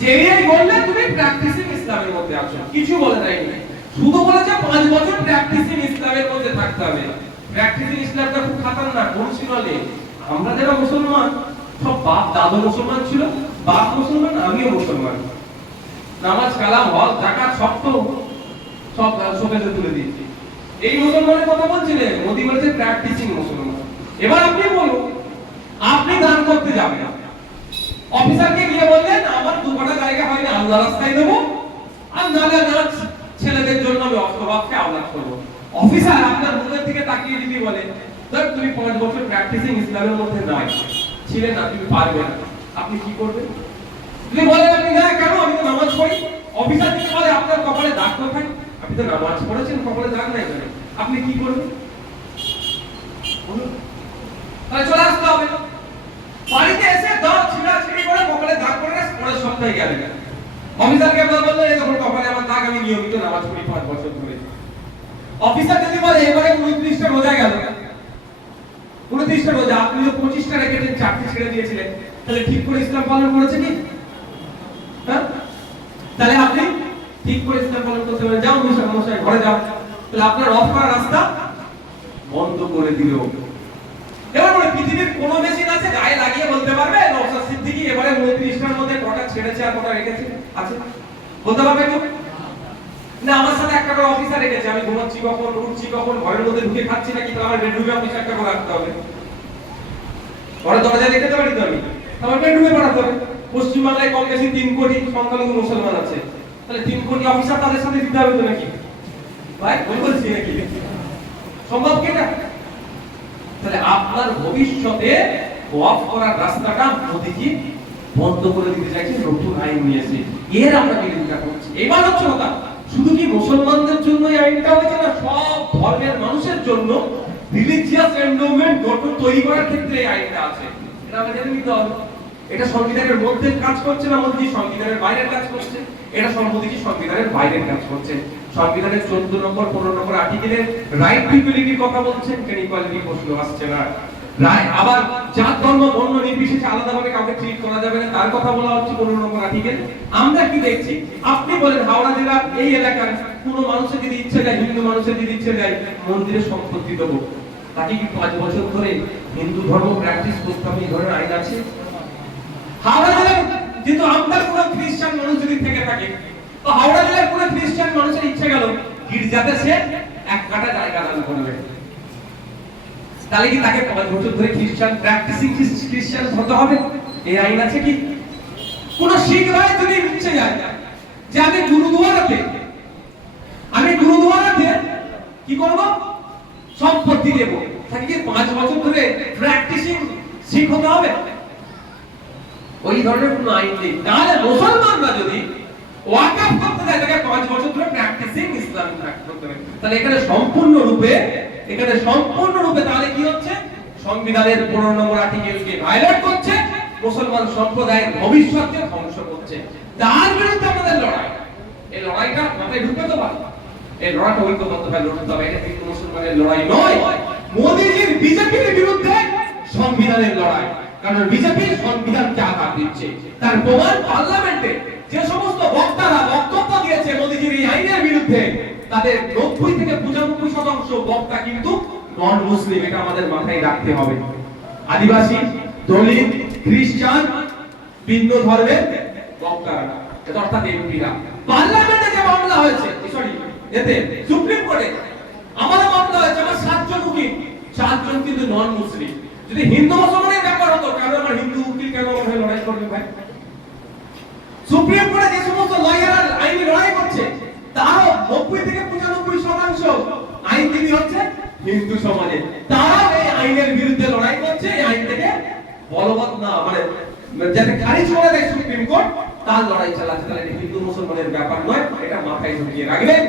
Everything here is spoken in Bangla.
যেই বললে তুমি প্র্যাকটিসিং ইসলামের মধ্যে আছো, কিছু বলে দেয়নি, শুধু বলেছে 5 বছর প্র্যাকটিসিং ইসলামের মধ্যে থাকতে হবে। প্র্যাকটিসিং ইসলামটা খুব খাতারনাক। বলছিলাম আমরা যারা মুসলমান সব বাপ দাদু মুসলমান ছিল, বাপ মুসলমান আমিও মুসলমান, নামাজ কালাম হজ যাকাত সব তো সব সবেতে তুলে দিয়েছি। এই মুসলমানের কথা বলছিলেন, মোদি বলেছে প্র্যাকটিসিং মুসলমান। এবার আপনি বলুন, আপনি দান করতে যাবেন, অফিসারকে গিয়ে বললেন আমার 2 কাটা জায়গা হয়নি, আল্লাহ রাস্তায় দেবো, আর নালে নাচ ছেলেদের জন্য আমি অর্থভাবকে আওলাদ করবো। অফিসার আপনার মুখের দিকে তাকিয়ে যদি বলে স্যার তুমি 5 বছর প্র্যাকটিসিং ইসলামের মধ্যে নাই ছিলেন না, তুমি পারবে না, আপনি কি করবেন? যদি বলেন আপনি না কেন, আমি তো নামাজ পড়ি, অফিসার যদি বলে আপনার কপালে দাগ কোথায়, আপনি তো নামাজ পড়েছেন কপালে দাগ নাই কেন, আপনি কি করবেন? তাহলে চলে আসতে হবে, বাড়িতে এসে দাঁত ছিঁড়াছিঁড়ি করে কপালে দাগ করে পরের সপ্তাহে গেলেন, অফিসারকে বললেন এই দেখুন কপালে আমার দাগ, আমি নিয়মিত নামাজ পড়ি 5 বছর ধরে। অফিসার যদি বলে এবারে 29টা রোজা গেল, 29টা রোজা, আপনি তো 25টা রেখেছেন, 4টি ছেড়ে দিয়েছিলেন, তাহলে ঠিক করে ইসলাম পালন করেছেন কি? হ্যাঁ, তাহলে আপনি ঠিক করে ইসলাম পালন করতে পারেন, যাও মশাই ঘরে যাও, তাহলে আপনার অফ করার রাস্তা বন্ধ করে দিল। এবার বলে পৃথিবীর কোন মেশিন আছে গায়ে লাগিয়ে বলতে পারবে নওশাদ সিদ্দিকী এবারে 29টার মধ্যে কটা ছেড়েছে আর কটা রেখেছে? আছে? বলতে পারবে কেউ? না, আমার সাথে একটা করে অফিসার রেখেছে, আমি ঘুমাচ্ছি কখন, উঠছি কখন, ঘরের মধ্যে ঢুকে খাচ্ছি নাকি, তাহলে আমার বেডরুমে অফিসার একটা করে রাখতে হবে। ঘরে দরজা রেখে দেবো তো আমি, আমার বেডরুমে বানাতে হবে। পশ্চিমবাংলায় কম বেশি 3 কোটি সংখ্যালঘু মুসলমান আছে, তাহলে 3 কোটি অফিসার তাদের সাথে দিতে হবে তো নাকি? ভাই বলছি নাকি সম্ভব কি না? তাহলে আপনার ভবিষ্যতে ওয়াকফ করার রাস্তাটা মোদিজি বন্ধ করে দিতে চাইছে, নতুন আইন নিয়েছে, এর আমরা বিরোধিতা করছি। এবার হচ্ছে কথা, শুধু কি মুসলমানদের জন্য এই আইনটা হয়েছে না, সব ধর্মের মানুষের জন্য রিলিজিয়াস এন্ডোমেন্ট গঠন তৈরি করার ক্ষেত্রে এই আইনটা আছে। এটা আমাদের নিতে হবে। এটা সংবিধানের মধ্যে কাজ করছে না, মোদিজি সংবিধানের বাইরের কাজ করছে, এটা মোদিজি সংবিধানের বাইরের কাজ করছে। সংবিধানের 14 নম্বর 15 নম্বর আর্টিকেলে রাইট টু ইকুয়ালিটির কথা বলছেন, কেন ইকুয়ালিটি প্রশ্ন আসছে না। আবার জাত ধর্ম বর্ণ নির্বিশেষে আলাদাভাবে কাউকে ট্রিট করা যাবে না, তার কথা বলা হচ্ছে 15 নম্বর আর্টিকেল। আমরা কি দেখছি, আপনি বলেন হাওড়া জেলার এই এলাকার কোনো মানুষের যদি ইচ্ছে যায়, হিন্দু মানুষের যদি ইচ্ছে যায় মন্দিরে সম্পত্তি দেবো, তাকে কি 5 বছর ধরে হিন্দু ধর্ম প্র্যাকটিস করতে হবে, এই ধরনের আইন আছে? হাওড়া জেলার যেহেতু আপনার কোনো খ্রিস্টান মানুষ যদি থেকে থাকে, তো হাওড়া জেলার কোনো খ্রিস্টান মানুষের ইচ্ছে গেল গির্জাতে সে 1 কাঠা জায়গা দান করবে, তাহলে কি তাকে 5 বছর ধরে খ্রিস্টান প্র্যাকটিসিং খ্রিস্টান হতে হবে? এই আইন আছে কি? কোন শিখ ভাই যদি ইচ্ছে যায় যে আমি গুরুদুয়ারাতে কি করব, সম্পত্তি দেব, তাকে কি 5 বছর ধরে প্র্যাকটিসিং শিখ হতে হবে? ওই ধরনের কোনো আইন নেই। তাহলে মুসলমানরা যদি ওয়াকফ করতে যায় তাকে 5 বছর ধরে প্র্যাকটিসিং ইসলাম করতে হবে। তাহলে এখানে সম্পূর্ণরূপে তাহলে কি হচ্ছে, সংবিধানের 15 নম্বর আর্টিকেলকে ভায়োলেট করছে, মুসলমান সম্প্রদায়ের ভবিষ্যৎকে ধ্বংস করছে। তার বিরুদ্ধে আমাদের লড়াই, এই লড়াইটা মাথায় ঢুকে তো পারে, এই লড়াইটা ঐক্যবদ্ধভাবে লড়তে হবে। এটা কিন্তু মুসলমানের লড়াই নয়, মোদিজির বিজেপির বিরুদ্ধে সংবিধানের লড়াই। কারণ বিজেপি সংবিধানকে আঘাত দিচ্ছে, তার প্রমাণ পার্লামেন্টে যে সমস্ত বক্তারা বক্তব্য দিয়েছে মোদিজির এই আইনের বিরুদ্ধে, তাদের 90 থেকে 95% বক্তা কিন্তু নন মুসলিম। এটা আমাদের মাথায় রাখতে হবে। আদিবাসী, দলিত, খ্রিস্টান, ভিন্ন ধর্মের বক্তারা, এটা অর্থাৎ এমপিরা। পার্লামেন্টে যে মামলা হয়েছে, সরি এতে সুপ্রিম কোর্টে আমাদের মামলা হয়েছে, আমার 7 জন উকিল, 4 জন কিন্তু নন মুসলিম। যদি হিন্দু মুসলমানের ব্যাপার হতো, কেন আমার হিন্দু উকিল কেন আমার হয়ে লড়াই করবে ভাই? সুপ্রিম কোর্টে যে সমস্ত লয়ার আইনি লড়াই করছে, তারও 90 থেকে 95% আইনজীবী হচ্ছে হিন্দু সমাজে, তারা এই আইনের বিরুদ্ধে লড়াই করছে। এই আইনটাকে বলবৎ না মানে যাতে খারিজ করে দেয় সুপ্রিম কোর্ট, তার লড়াই চালাচ্ছে। তাহলে হিন্দু মুসলমানের ব্যাপার নয়, এটা মাথায় ঢুকিয়ে রাখবেন।